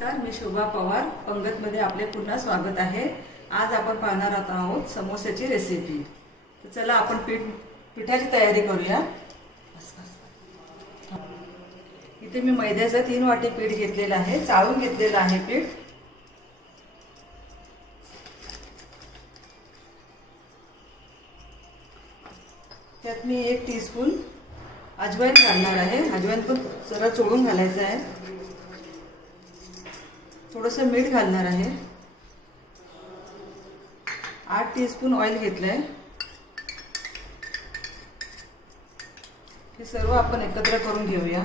नमस्कार, मी शोभा पवार. पंगतमध्ये आपले पुन्हा स्वागत आहे. आज आपण पाहणार आहोत समोस्याची रेसिपी. तर चला आपण पिठाची तयारी करूया. इथे मी मैद्याचं 3 वाटी पीठ घेतलेलं आहे, चाळून घेतलेलं आहे पीठ. त्यात मी 1 टीस्पून अजवाइन घालणार आहे. अजवाइन पण जरा चोळून घालायचं आहे. थोडंसं मीठ घालणार आहे. 8 टीस्पून ऑइल घेतलंय. हे सर्व आपण एकत्र करून घेऊया.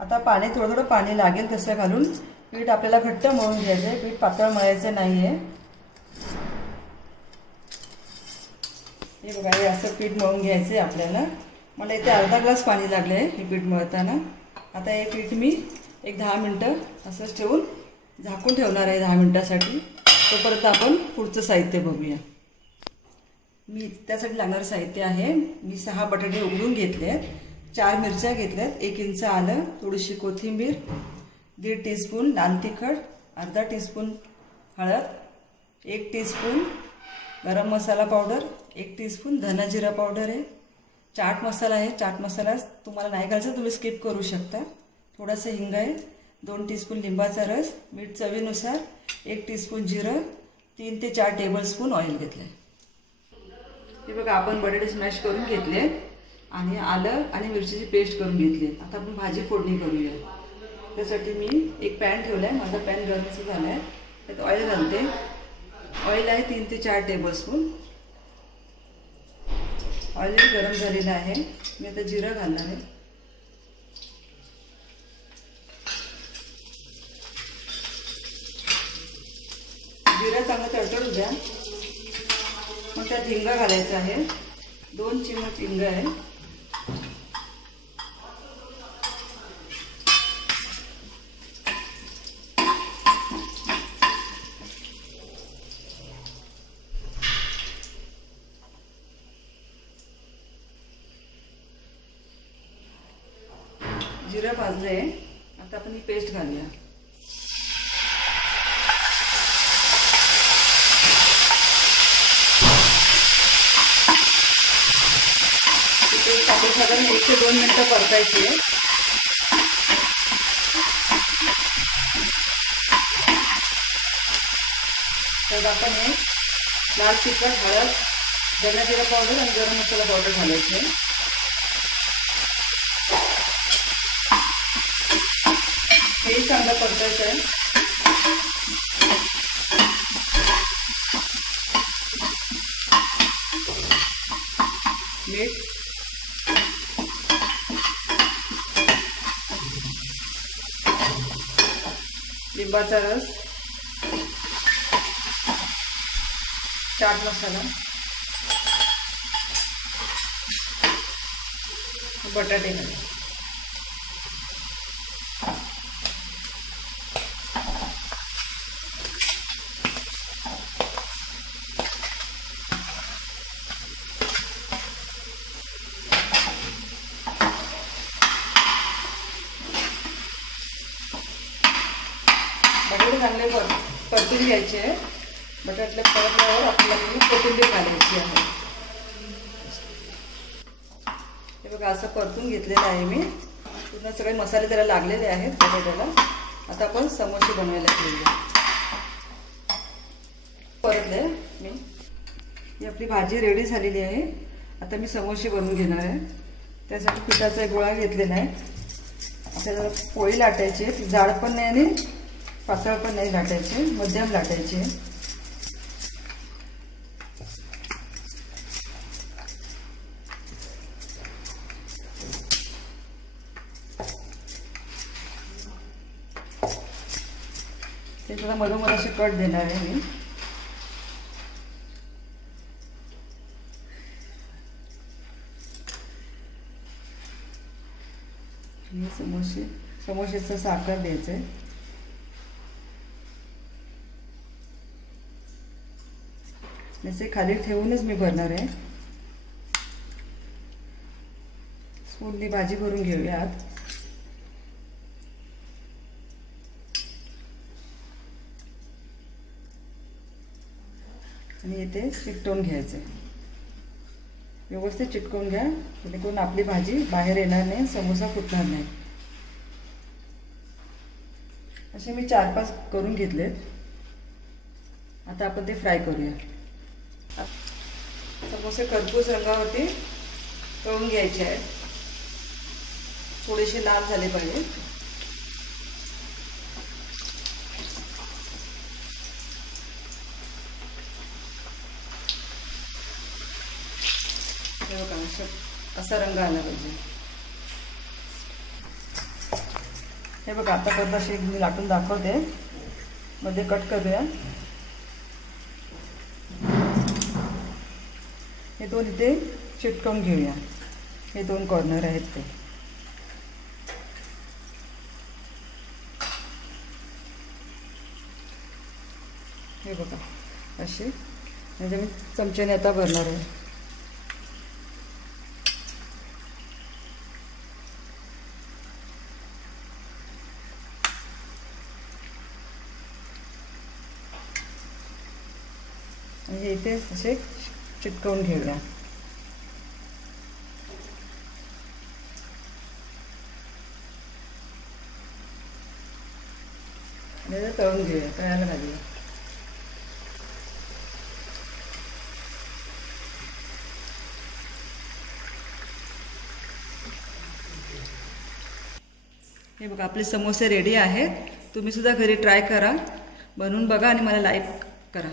आता थोडं पाणी लागेल तसं घालून पीठ आपल्याला घट्ट मळून घ्यायचं आहे. पीठ पातळ मळायचं नाहीये. हे बघा, हे असं पीठ मळून घ्यायचं आहे आपल्याला. मला इथे अर्धा ग्लास पाणी लागलं आहे हे पीठ मळताना. आता हे पीठ मी एक 10 मिनटं असंच ठेवून झाकून ठेवणार आहे 10 मिनटासाठी. तोपर्यंत आपण पुढचं साहित्य बघूया. मी त्यासाठी लागणारं साहित्य आहे. मी 6 बटाटे उकडून घेतले आहेत, 4 मिरच्या घेतल्यात, 1 इंच आलं, थोडीशी कोथिंबीर, 1.5 टीस्पून लाल तिखट, अर्धा टीस्पून हळद, 1 टीस्पून गरम मसाला पावडर, 1 टीस्पून धना जिरा पावडर आहे, चाट मसाला आहे. चाट मसाला तुम्हाला नाही घालायचा तुम्ही स्किप करू शकता. थोडासा हिंग आहे, 2 टीस्पून लिंबाचा रस, मीठ चवीनुसार, 1 टीस्पून जिरं, 3 ते 4 टेबलस्पून ऑइल घेतलं आहे. हे बघा, आपण बटाटे स्मॅश करून घेतले आणि आलं आणि मिरचीची पेस्ट करून घेतली. आता आपण भाजी फोडणी करूया. त्यासाठी मी एक पॅन ठेवला आहे. माझा पॅन गरमच झाला आहे. त्यात ऑइल घालते. ऑइल आहे 3 ते 4 टेबलस्पून. ऑइल गरम झालेलं आहे. मी आता जिरं घालणार आहे. जिरं चांगलं तडतडू द्या. मग त्यात हिंग घालायचं आहे. 2 चिमूट हिंग आहे. जिरं भाजले. आता आपण ही पेस्ट घालूया. पेस्ट आपण साधारण 1 ते 2 मिनिटं परतायची आहे. तर आपण हे लाल तिखट, हळद, धना जिरा पावडर आणि गरम मसाला पावडर घालायचे आहे. हे चांगलं परतायचं आहे. मीठ, लिंबाचा रस, चाट मसाला, बटाटे घाला. बटाटे चांगले परतून घ्यायचे आहे. बटाटे परतल्यावर आपल्याला कोथिंबीर घालायची आहे. हे बघा, असं परतून घेतलेलं आहे मी. पूर्ण सगळे मसाले त्याला लागलेले आहेत बटाट्याला. आता आपण समोसे बनवायला घेऊया. परतले मी. ही आपली भाजी रेडी झालेली आहे. आता मी समोसे बनवून घेणार आहे. त्यासाठी पिठाचा एक गोळा घेतलेला आहे. आपल्याला पोळी लाटायची आहे. ती जाड पण नाही आणि पातळ पण नाही लाटायचे, मध्यम लाटायचे. ते थोडं मधोमध अशी कट देणार आहे मी. हे समोसे समोसेचा असा आकार द्यायचा आहे. असे खाली ठेवूनच मी भरणार आहे. स्पूननी भाजी भरून घेऊयात. आणि इथे चिकटवून घ्यायचं. व्यवस्थित चिटकवून घ्या जेणेकरून आपली भाजी बाहेर येणार नाही, समोसा फुटणार नाही. असे मी 4-5 करून घेतलेत. आता आपण ते फ्राय करूया. समोसे खरपूस रंगावरती तळून घ्यायचे आहेत. थोडेसे लाल झाले पाहिजे. हे बघा असा रंग आला पाहिजे. हे बघा आता परत अशी मी लाटून दाखवते. मध्ये कट करूया. हे 2 इथे चिटकवून घेऊया. हे 2 कॉर्नर आहेत ते. हे बघा असे म्हणजे मी चमच्याने आता भरणार आहे. म्हणजे इथे असे चिटकवून घेऊया. आणि तळून घेऊया. तळायला घालूया. हे बघा आपले समोसे रेडी आहेत. तुम्ही सुद्धा घरी ट्राय करा, बनवून बघा आणि मला लाईक करा.